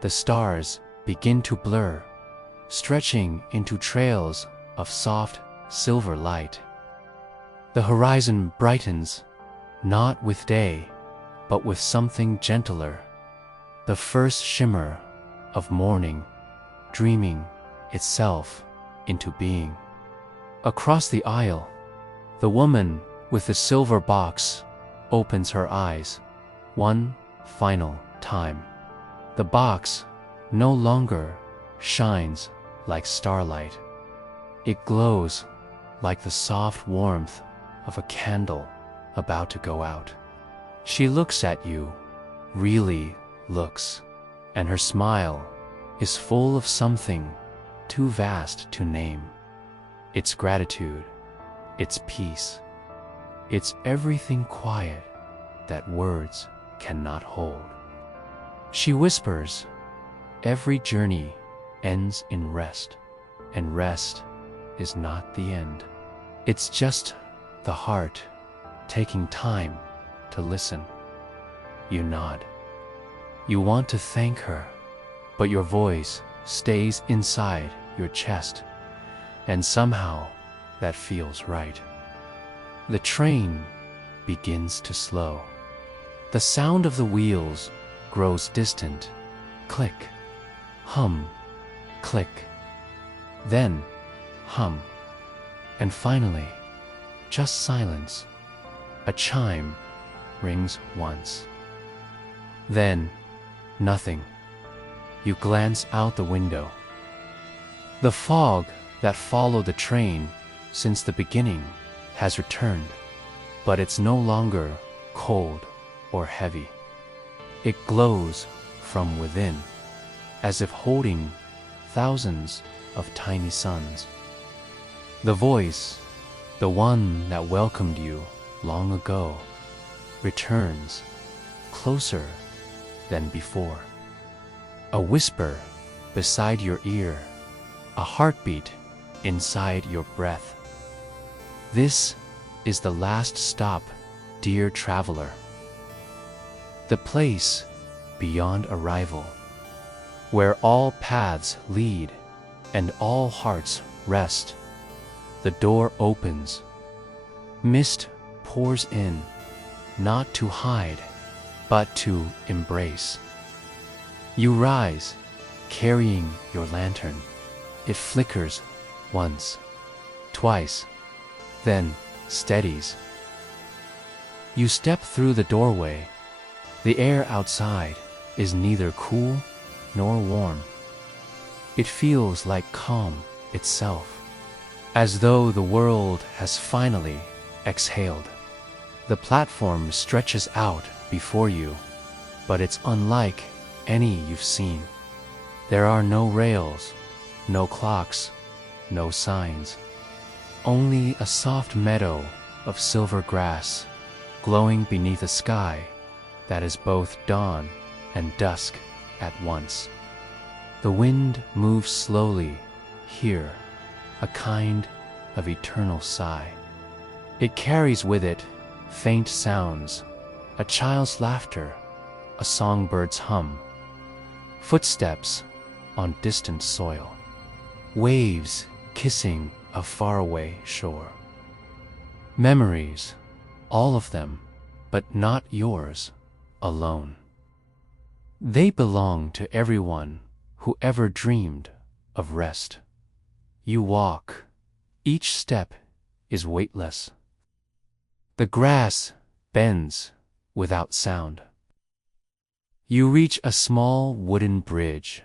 the stars begin to blur, stretching into trails of soft silver light. The horizon brightens, not with day, but with something gentler, the first shimmer of morning dreaming itself into being. Across the aisle, the woman with the silver box opens her eyes one final time. The box no longer shines like starlight. It glows like the soft warmth of a candle about to go out. She looks at you, really looks, and her smile is full of something too vast to name. It's gratitude, it's peace, it's everything quiet that words cannot hold. She whispers, "Every journey ends in rest, and rest is not the end. It's just the heart taking time to listen." You nod. You want to thank her, but your voice stays inside your chest, and somehow that feels right. The train begins to slow. The sound of the wheels grows distant. Click, hum, click, then hum, and finally, just silence. A chime rings once. Then, nothing. You glance out the window. The fog that followed the train since the beginning has returned, but it's no longer cold or heavy. It glows from within, as if holding thousands of tiny suns. The voice, the one that welcomed you long ago, returns closer than before. A whisper beside your ear, a heartbeat inside your breath. This is the last stop, dear traveler. The place beyond arrival, where all paths lead and all hearts rest. The door opens. Mist pours in, not to hide, but to embrace. You rise, carrying your lantern. It flickers once, twice, then steadies. You step through the doorway. The air outside is neither cool nor warm. It feels like calm itself, as though the world has finally exhaled. The platform stretches out before you, but it's unlike any you've seen. There are no rails, no clocks, no signs. Only a soft meadow of silver grass glowing beneath a sky that is both dawn and dusk at once. The wind moves slowly here, a kind of eternal sigh. It carries with it faint sounds, a child's laughter, a songbird's hum, footsteps on distant soil, waves kissing a faraway shore. Memories, all of them, but not yours alone. They belong to everyone who ever dreamed of rest. You walk, each step is weightless. The grass bends without sound. You reach a small wooden bridge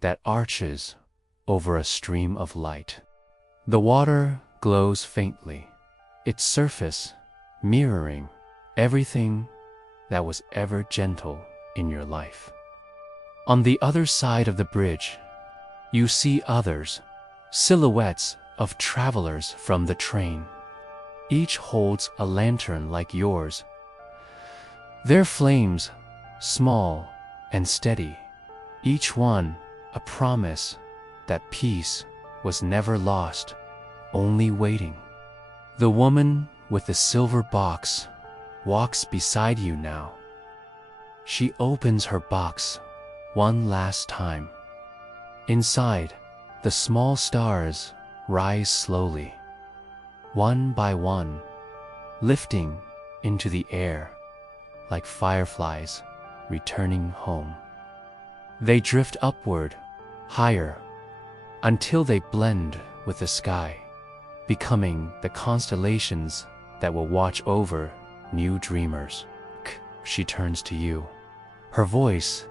that arches over a stream of light. The water glows faintly, its surface mirroring everything that was ever gentle in your life. On the other side of the bridge, you see others, silhouettes of travelers from the train. Each holds a lantern like yours. Their flames, small and steady, each one a promise that peace was never lost, only waiting. The woman with the silver box walks beside you now. She opens her box one last time. Inside, the small stars rise slowly, one by one, lifting into the air like fireflies returning home. They drift upward, higher, until they blend with the sky, becoming the constellations that will watch over new dreamers. She turns to you, her voice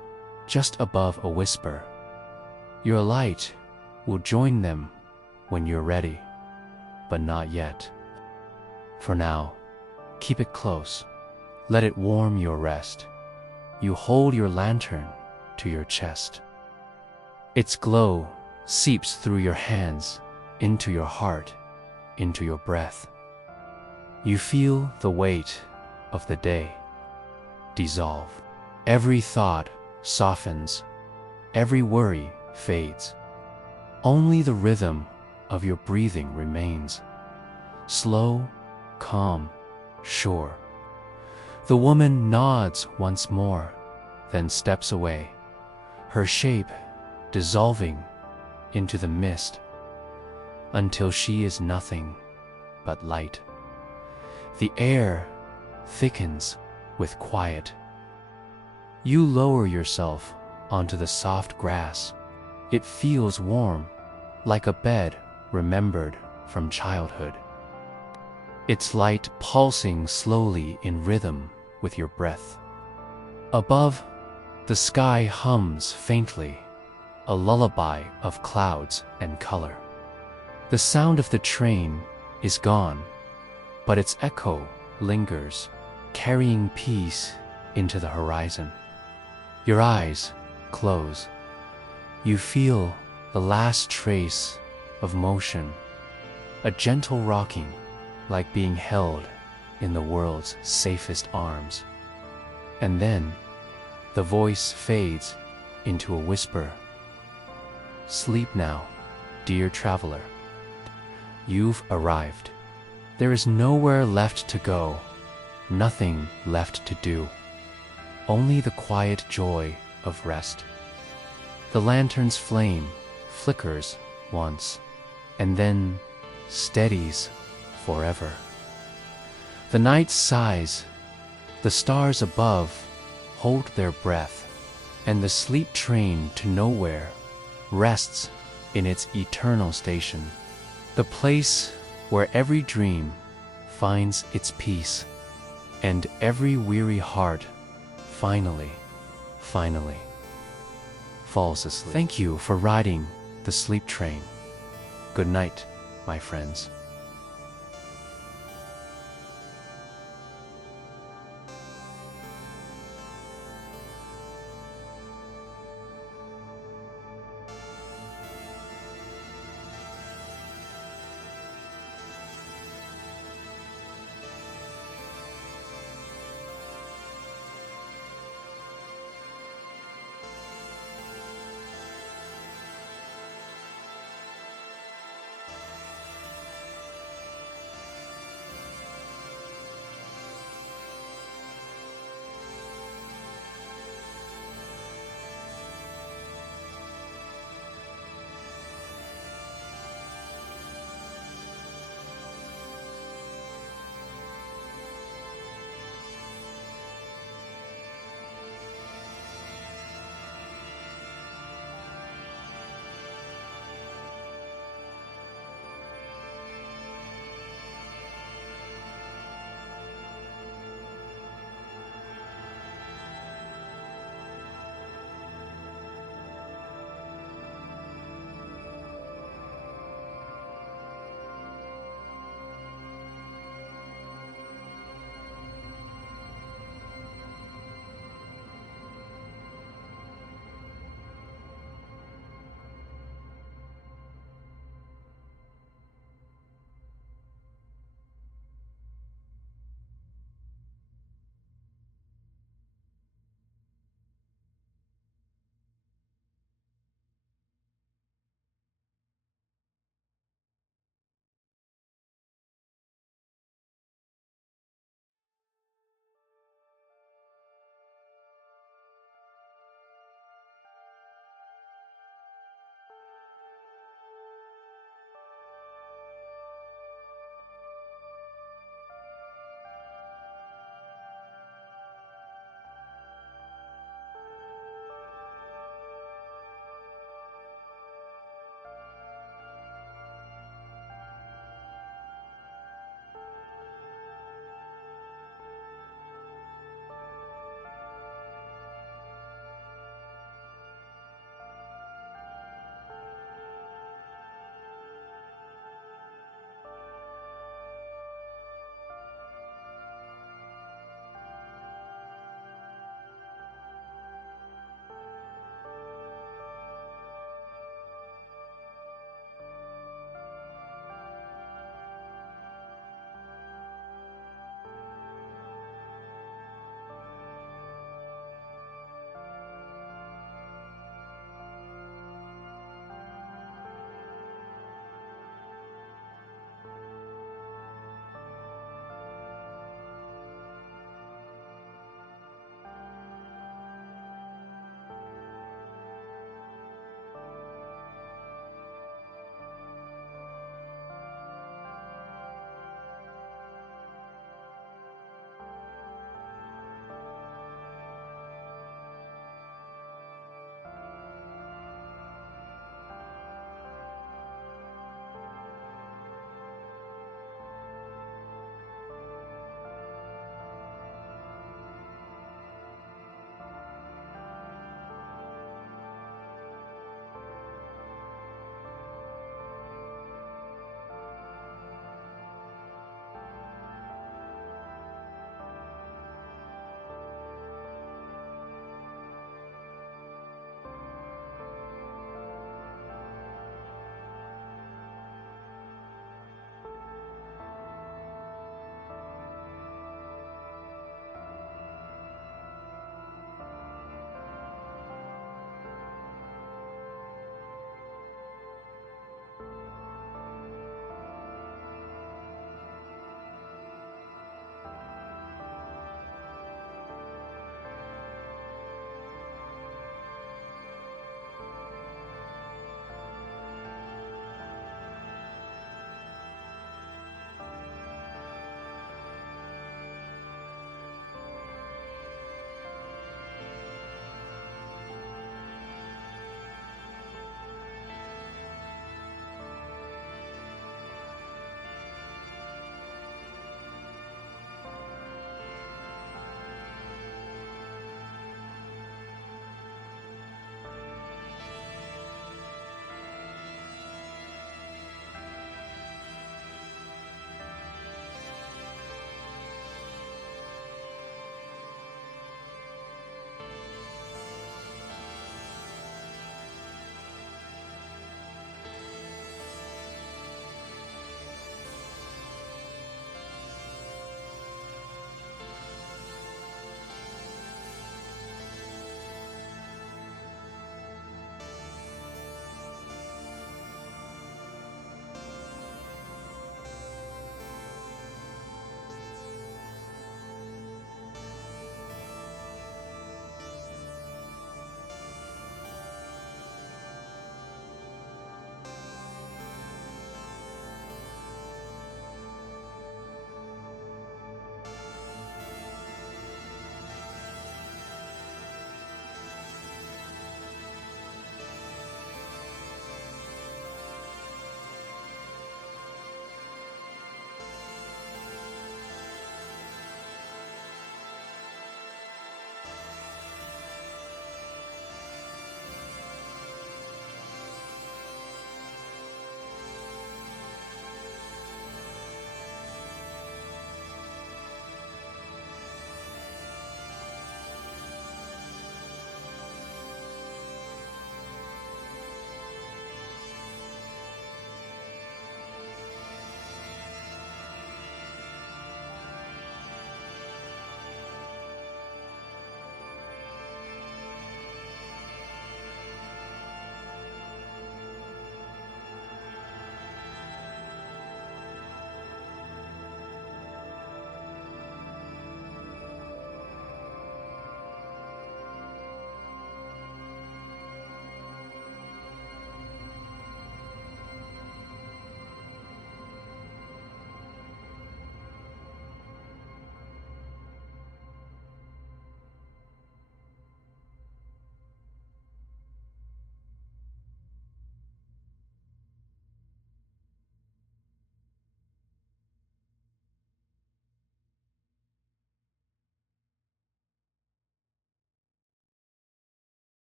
just above a whisper. Your light will join them when you're ready, but not yet. For now, keep it close. Let it warm your rest. You hold your lantern to your chest. Its glow seeps through your hands, into your heart, into your breath. You feel the weight of the day dissolve. Every thought softens, every worry fades. Only the rhythm of your breathing remains, slow, calm, sure. The woman nods once more, then steps away, her shape dissolving into the mist until she is nothing but light. The air thickens with quiet. You lower yourself onto the soft grass. It feels warm, like a bed remembered from childhood. Its light pulsing slowly in rhythm with your breath. Above, the sky hums faintly, a lullaby of clouds and color. The sound of the train is gone, but its echo lingers, carrying peace into the horizon. Your eyes close. You feel the last trace of motion, a gentle rocking, like being held in the world's safest arms. And then, the voice fades into a whisper. Sleep now, dear traveler. You've arrived. There is nowhere left to go, nothing left to do, only the quiet joy of rest. The lantern's flame flickers once, and then steadies forever. The night sighs, the stars above hold their breath, and the sleep train to nowhere rests in its eternal station, the place where every dream finds its peace, and every weary heart finally falls asleep. Thank you for riding the sleep train. Good night, my friends.